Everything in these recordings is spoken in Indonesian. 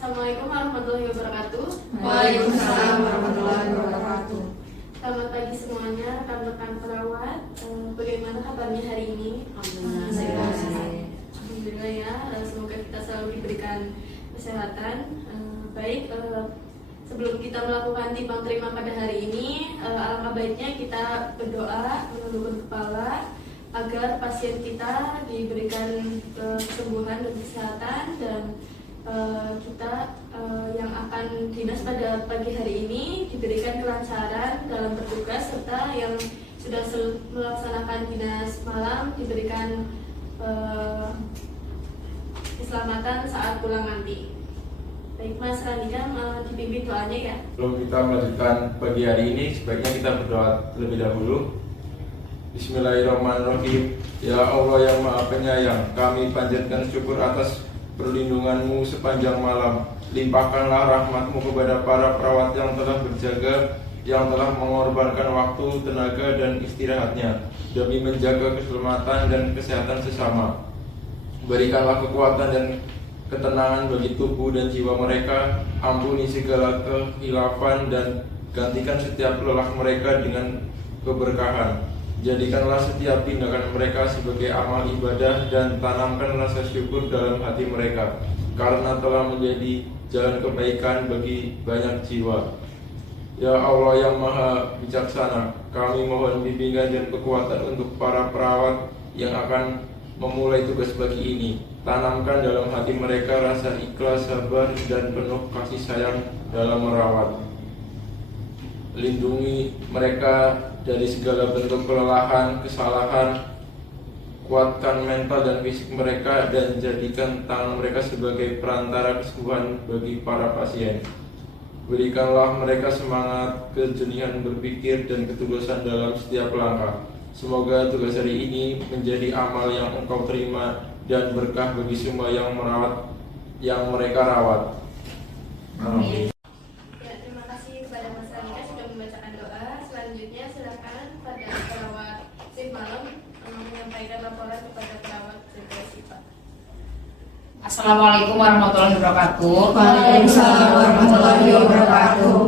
Assalamualaikum warahmatullahi wabarakatuh. Waalaikumsalam warahmatullahi wabarakatuh. Selamat pagi semuanya, rekan-rekan perawat. Bagaimana kabarnya hari ini? Alhamdulillah ya. Semoga kita selalu diberikan kesehatan. Baik, sebelum kita melakukan timbang terima pada hari ini, alangkah baiknya kita berdoa menundukkan kepala agar pasien kita diberikan kesembuhan dan kesehatan, dan kita yang akan dinas pada pagi hari ini diberikan kelancaran dalam bertugas, serta yang sudah melaksanakan dinas malam diberikan keselamatan saat pulang nanti. Baik Mas Randika, dipimpin doanya ya. Sebelum kita melanjutkan pagi hari ini, sebaiknya kita berdoa terlebih dahulu. Bismillahirrahmanirrahim. Ya Allah yang Maha Penyayang, kami panjatkan syukur atas perlindungan-Mu sepanjang malam. Limpahkanlah rahmat-Mu kepada para perawat yang telah berjaga, yang telah mengorbankan waktu, tenaga, dan istirahatnya demi menjaga keselamatan dan kesehatan sesama. Berikanlah kekuatan dan ketenangan bagi tubuh dan jiwa mereka. Ampuni segala kehilafan dan gantikan setiap lelah mereka dengan keberkahan. Jadikanlah setiap tindakan mereka sebagai amal ibadah, dan tanamkan rasa syukur dalam hati mereka, karena telah menjadi jalan kebaikan bagi banyak jiwa. Ya Allah yang Maha Bijaksana, kami mohon bimbingan dan kekuatan untuk para perawat yang akan memulai tugas pagi ini. Tanamkan dalam hati mereka rasa ikhlas, sabar, dan penuh kasih sayang dalam merawat. Lindungi mereka dari segala bentuk kelelahan, kesalahan. Kuatkan mental dan fisik mereka, dan jadikan tangan mereka sebagai perantara kesembuhan bagi para pasien. Berikanlah mereka semangat, kejenian berpikir, dan ketulusan dalam setiap langkah. Semoga tugas hari ini menjadi amal yang Engkau terima dan berkah bagi semua yang mereka rawat. Amin. Ya, terima kasih kepada Mas Randika sudah membacakan doa. Selanjutnya silakan pada perawat shift malam menyampaikan laporan kepada perawat depresi, Pak. Assalamualaikum warahmatullahi wabarakatuh. Waalaikumsalam warahmatullahi wabarakatuh.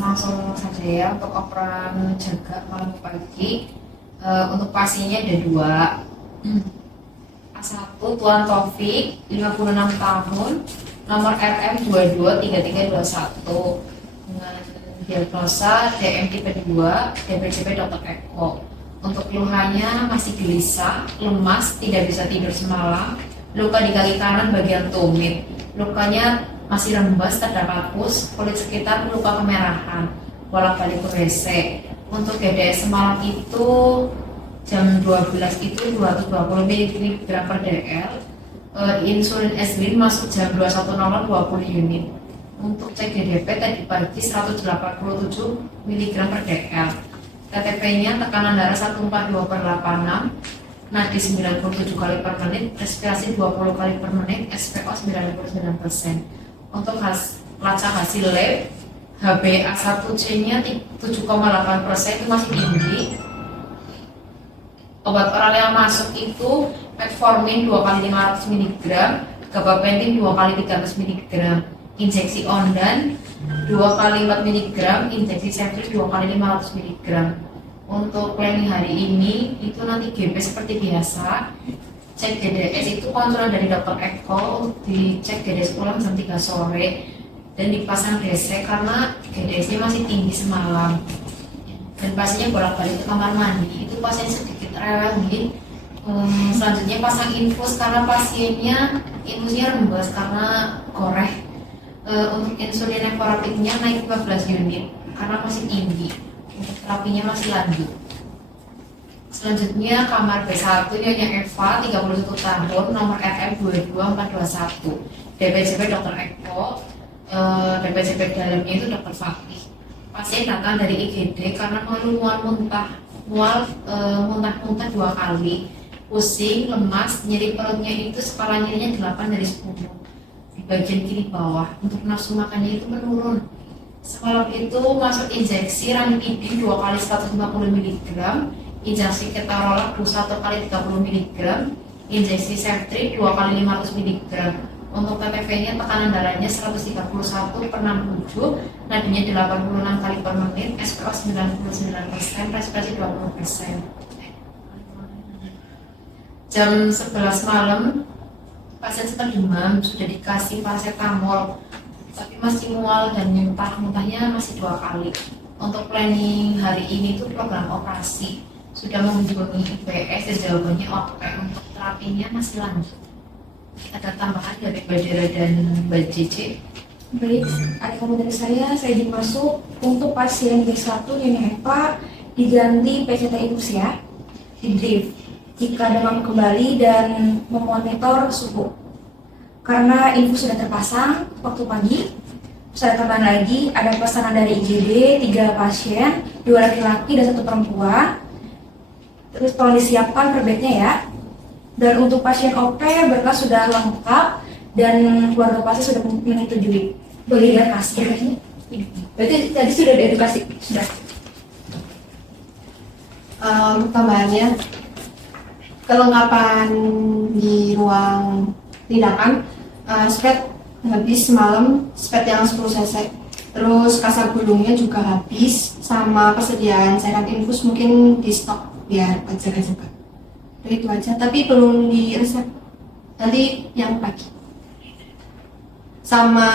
Langsung saja ya untuk operan jaga malam pagi. Untuk pasiennya ada 2. A1 Tuan Taufik, 56 tahun, nomor RM 223321, dengan diagnosa DM tipe 2, DPCP Dr. Eko. Untuk keluhannya masih gelisah, lemas, tidak bisa tidur semalam, luka di kaki kanan bagian tumit, lukanya masih rembes, terdapat pus, kulit sekitar luka kemerahan, bolak-balik ke WC. Untuk GDS semalam itu jam 12 itu 220 mg per dl, insulin S-lin masuk jam 21.00 20 unit. Untuk cek GDP tadi pagi 187 mg per dl, TTP-nya tekanan darah 142/86, nadi 97 kali per menit, respirasi 20 kali per menit, SPO 99%. Untuk lacak hasil lab, HbA1c-nya 7,8% itu masih tinggi. Obat oral yang masuk itu metformin 2 kali 500 mg, gabapentin 2 kali 300 mg, injeksi Ondan 2 kali 4 mg, injeksi Ceftriaxone 2 kali 500 mg. Untuk planning hari ini itu nanti GB seperti biasa. Cek GDS itu kontrol dari Dr. Eko, dicek GDS ulang jam 3 sore dan dipasang DC karena GDS-nya masih tinggi semalam. Dan pasiennya bolak-balik ke kamar mandi, itu pasien sedikit rewel. Selanjutnya pasang infus karena pasiennya infusnya rembes karena koreh. Untuk insulin evorapidnya naik 15 unit karena masih tinggi. Untuk terapinya masih lanjut. Selanjutnya kamar B1 Nyonya Eva 31 tahun, nomor RM 22421, DPCP Dr. Eko, DPCP dalamnya itu Dr. Fakih. Pasien datang dari IGD karena muntah 2 kali, pusing, lemas, nyeri perutnya itu skala nyerinya 8 dari 10 di bagian kiri bawah. Untuk nafsu makannya itu menurun. Semalam itu masuk injeksi ranitidin 2 kali 150 mg, injeksi ketorolak 1 kali 30 mg, injeksi Ceftriaxone 2 kali 500 mg. Untuk TTV-nya tekanan darahnya 131/67, nadinya 86 kali per menit, SPO 99%, respirasi 20%. Jam 11 malam, pasien sedang demam, sudah dikasih paracetamol, tapi masih mual dan muntahnya masih 2 kali. Untuk planning hari ini itu program operasi, sudah menghubungi IPS dan jawabannya oke. Untuk terapinya masih lanjut. Ada tambahan dari Mbak Dera dan Mbak JJ? Baik, ada kamu dari saya izin masuk. Untuk pasien B1 Nyonya Eva diganti PCT infus ya, di brief jika demam kembali dan memonitor suhu. Karena infus sudah terpasang waktu pagi, saya tambahan lagi ada pesanan dari IGD 3 pasien, 2 laki-laki dan 1 perempuan. Terus tolong disiapkan per bednya ya. Dan untuk pasien OP berkas sudah lengkap dan keluarga pasien sudah menyetujui. Boleh ya kasih ya? Berarti tadi sudah diedukasi? Sudah. Tambahannya, kelengkapan di ruang tindakan, spet habis semalam, spet yang 10 cc. Terus kasar gulungnya juga habis, sama persediaan cairan infus mungkin di stok biar jaga-jaga. Itu aja, tapi belum di resep, nanti yang pagi. Sama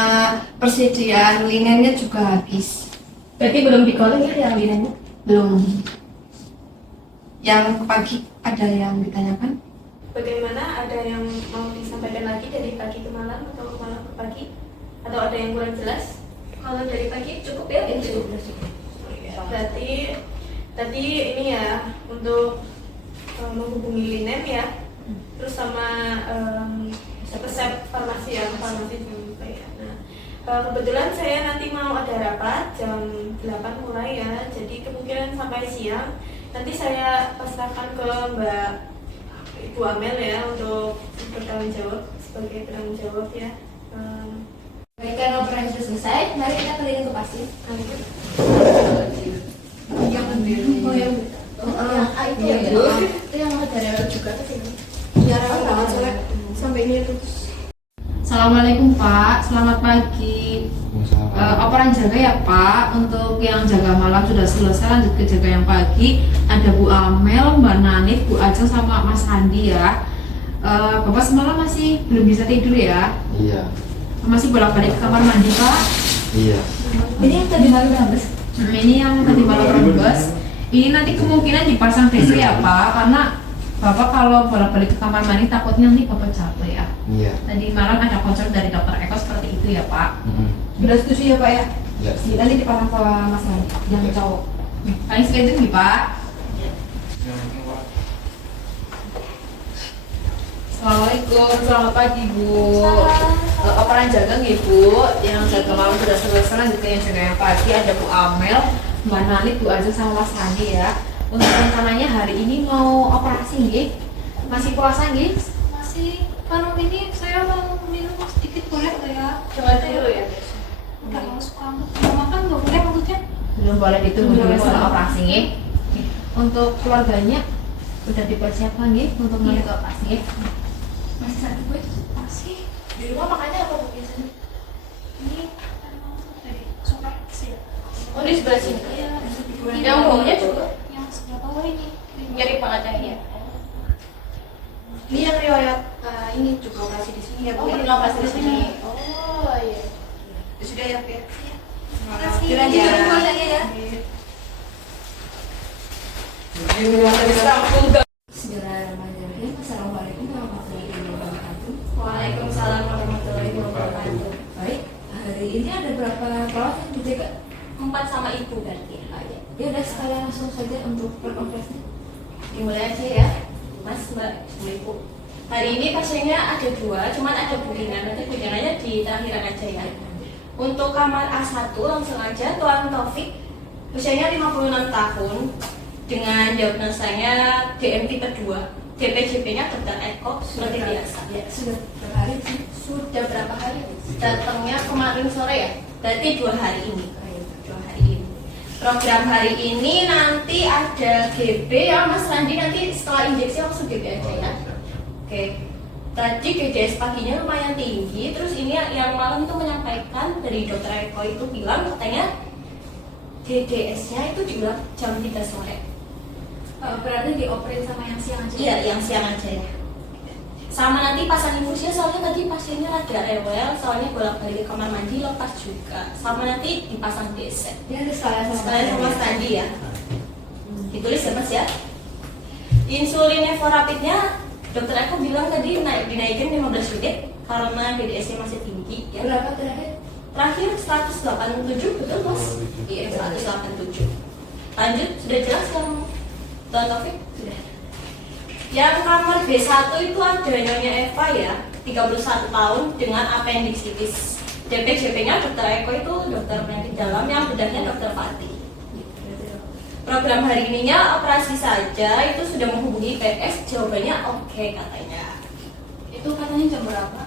persediaan linennya juga habis. Berarti belum dikoleng ya yang linennya? Belum. Yang pagi ada yang ditanyakan? Bagaimana, ada yang mau disampaikan lagi dari pagi ke malam atau malam ke pagi? Atau ada yang kurang jelas? Kalau dari pagi cukup ya? Cukup. Berarti tadi ini ya untuk menghubungi linen ya, terus sama resep farmasi ya, farmasi juga ya. Nah, kebetulan saya nanti mau ada rapat jam 8 mulai ya, jadi kemungkinan sampai siang. Nanti saya pasrahkan ke Mbak Ibu Amel ya untuk bertanggung jawab, sebagai penanggung jawab ya. Baik, karena operasi sudah selesai, mari kita keliling ke pasien. Yang lebih. Oh yang itu ya, itu yang ada rewel juga tuh sini. Iya rewel banget soalnya sampai ini tuh. Assalamualaikum Pak, selamat pagi. Operan jaga ya Pak. Untuk yang jaga malam sudah selesai, lanjut ke jaga yang pagi. Ada Bu Amel, Mbak Nanit, Bu Ajeng sama Mas Andi ya. Bapak semalam masih belum bisa tidur ya? Iya. Masih bolak-balik ke kamar mandi Pak? Iya. Ini yang tadi malam habis. Ini yang tadi malam rembes. Ini nanti kemungkinan dipasang DC ya Pak, karena Bapak kalau bolak-balik ke kamar mandi takutnya nanti Bapak capek ya. Iya. Tadi malam ada konsul dari dokter Eko seperti itu ya Pak. Sudah setuju ya Pak ya? Ya. Nanti dipasang ke Mas Andi, yang cowok. Paling sekali itu nih Pak. Assalamualaikum, selamat pagi Bu. Operan jaga nih Bu, yang jaga malam sudah selesai, lanjut ke yang jaga yang pagi. Ada Bu Amel, Mbak Nanit, Bu Ajeng sama Mas Andi ya. Untuk rencananya hari ini mau operasi nggih? Masih puasa nggih? Masih malam ini saya mau minum sedikit boleh nggak ya? Coba dulu ya. Nggak masuk kamu mau makan nggak boleh maksudnya? Belum boleh ditunggu dulu setelah operasi nggih. Untuk keluarganya udah dipersiapkan nggih untuk menuju operasi nggih? Masih sakit gue masih Di rumah makannya apa Bu biasanya? ini dari sopir sih. Oh di sebelah sini. Iya. Yang baunya juga. Yang sebelah bawah ini. Mirip banget ya. Ini yang riwayat ini juga operasi di sini ya Bu. Oh pernah operasi di sini. Oh iya. Sudah ya Bu. Makasih. Dilanjut Ya. ke rumah saja ya. Bismillahirrahmanirrahim. Assalamualaikum warahmatullahi wabarakatuh. Waalaikumsalam warahmatullahi wabarakatuh. Baik, hari ini ada berapa perawat yang dijaga? 4 sama ibu kan? Ya udah sekalian langsung saja untuk peroperasian. Dimulai aja ya, Mas Mbak Ibu. Hari ini pasiennya ada 2, cuman ada bookingan. Nanti bookingannya di terakhiran aja ya. Untuk kamar A1 langsung aja Tuan Taufik, usianya 56 tahun, dengan diagnosanya DM tipe 2. DPJP-nya dokter Eko seperti biasa. Ya, sudah berapa hari sih? Sudah berapa hari? Datangnya kemarin sore ya? Berarti 2 hari ini. 2 hari ini. Program hari ini nanti ada GB ya Mas Randi, nanti setelah injeksi langsung GB aja ya. Oke. tadi DDS paginya lumayan tinggi, terus ini yang malam itu menyampaikan dari dokter Eko itu bilang katanya DDS-nya itu juga jam 3 sore. Berarti dioperin sama yang siang aja? Iya, yang siang aja ya. Sama nanti pasang infusnya, soalnya tadi pasiennya rada rewel, soalnya bolak-balik ke kamar mandi lepas juga. Sama nanti dipasang DC. Ya, sekalian Sama Standi ya. Ditulis ya Mas ya. Insulin Evorapidnya dokter Eko bilang tadi dinaikin 15 unit karena DDS-nya masih tinggi ya. Berapa terakhir? Terakhir 187 betul Mas? Iya 187. Lanjut, sudah jelas yang Tuan Taufik? Sudah. Yang kamar B1 itu ada Nyonya Eva ya, 31 tahun dengan appendicitis. DP-JP-nya dokter Eko itu dokter penyakit dalam, yang bedahnya dokter Fatih. Program hari ininya operasi saja, itu sudah menghubungi PS, jawabannya oke katanya. Itu katanya jam berapa?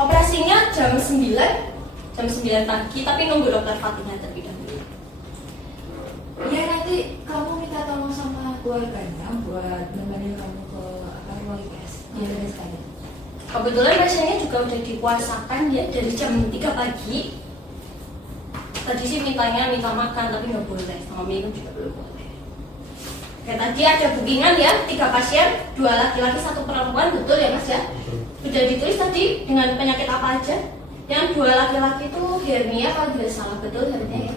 Operasinya jam 9 pagi, tapi nunggu dokter Fatihnya terlebih dahulu. Ya, nanti kamu minta tolong sama keluarganya buat nemenin kamu ke ruang IPS. Ya, dari sekali. Kebetulan pasiennya juga udah dipuasakan ya dari jam 3 pagi. Tadi sih minta makan tapi nggak boleh, sama minum juga belum boleh. Oke, tadi ada bookingan ya, 3 pasien, 2 laki-laki 1 perempuan, betul ya Mas ya? Sudah ditulis tadi dengan penyakit apa aja? Yang 2 laki-laki itu hernia kalau tidak salah, betul hernia ya?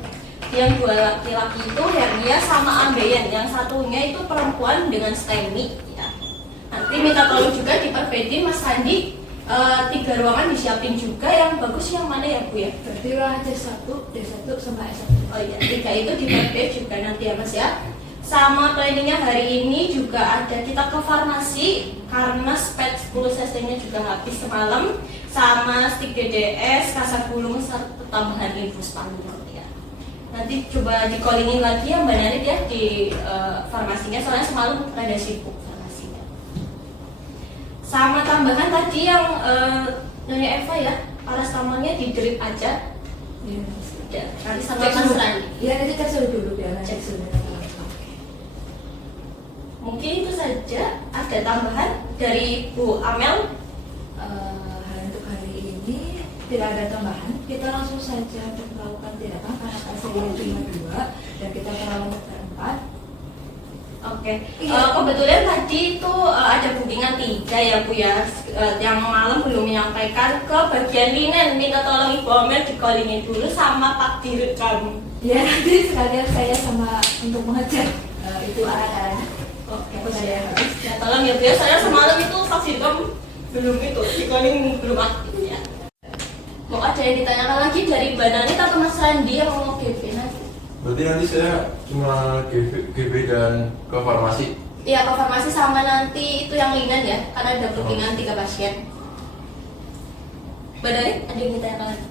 Yang 2 laki-laki itu hernia sama ambeien, yang satunya itu perempuan dengan STEMI ya. Nanti minta tolong juga diperbaiki Mas Sandi, 3 ruangan disiapin juga, yang bagus yang mana ya Bu ya? Berarti ruangan D1 sama S1. Oh iya, 3 itu diperbaiki juga nanti ya Mas ya. Sama planningnya hari ini juga ada kita ke farmasi karena spek 10 cc-nya juga habis semalam, sama stik DDS, kasar gulung serta tambahan infus panadol ya. Nanti coba di-callingin lagi ya Mbak Narit ya di farmasinya, soalnya semalam rada sibuk farmasinya. Sama tambahan tadi yang Nyonya Eva ya, paracetamolnya di drip aja. Ya, Ya, nanti sama cek Mas dulu. Randi. Ya, nanti cek dulu biar Cek cek dulu. Mungkin itu saja. Ada tambahan dari Bu Amel? Untuk hari ini tidak ada tambahan. Kita langsung saja melakukan tindakan karena pasiennya cuma 2 dan kita merawat keempat. Oke. Kebetulan tadi itu ada bookingan 3 ya Bu ya. Yang malam belum menyampaikan ke bagian linen. Minta tolong Ibu Amel di-callingin dulu sama Pak Dirut kamu. Ya, nanti sekalian saya sama untuk mengecek itu alat-alatnya. Oke, saya ya tolong ya Bu ya. Saya semalam itu vaksin kamu belum itu di-calling belum aktif ya. Mau ada yang ditanyakan lagi dari Mbak Nani atau Mas Randi yang mau GP nanti? Berarti nanti saya cuma GB dan ke farmasi. Iya, ke farmasi sama nanti itu yang ringan ya, karena ada bookingan 3 pasien. Mbak Nani, ada yang ditanyakan lagi?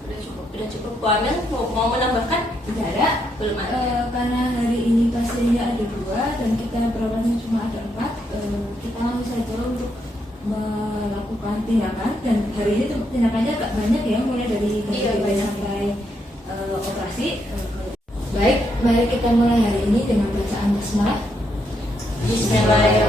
Udah cukup. Bu Amel mau menambahkan? Tidak ada. Belum ada. Karena hari ini pasiennya ada 2 dan kita perawatnya cuma ada 4, kita langsung saja untuk melakukan tindakan. Dan hari ini tindakannya agak banyak ya, mulai dari Iya, sampai operasi. Baik, mari kita mulai hari ini dengan bacaan basmalah. Bismillahirrahmanirrahim.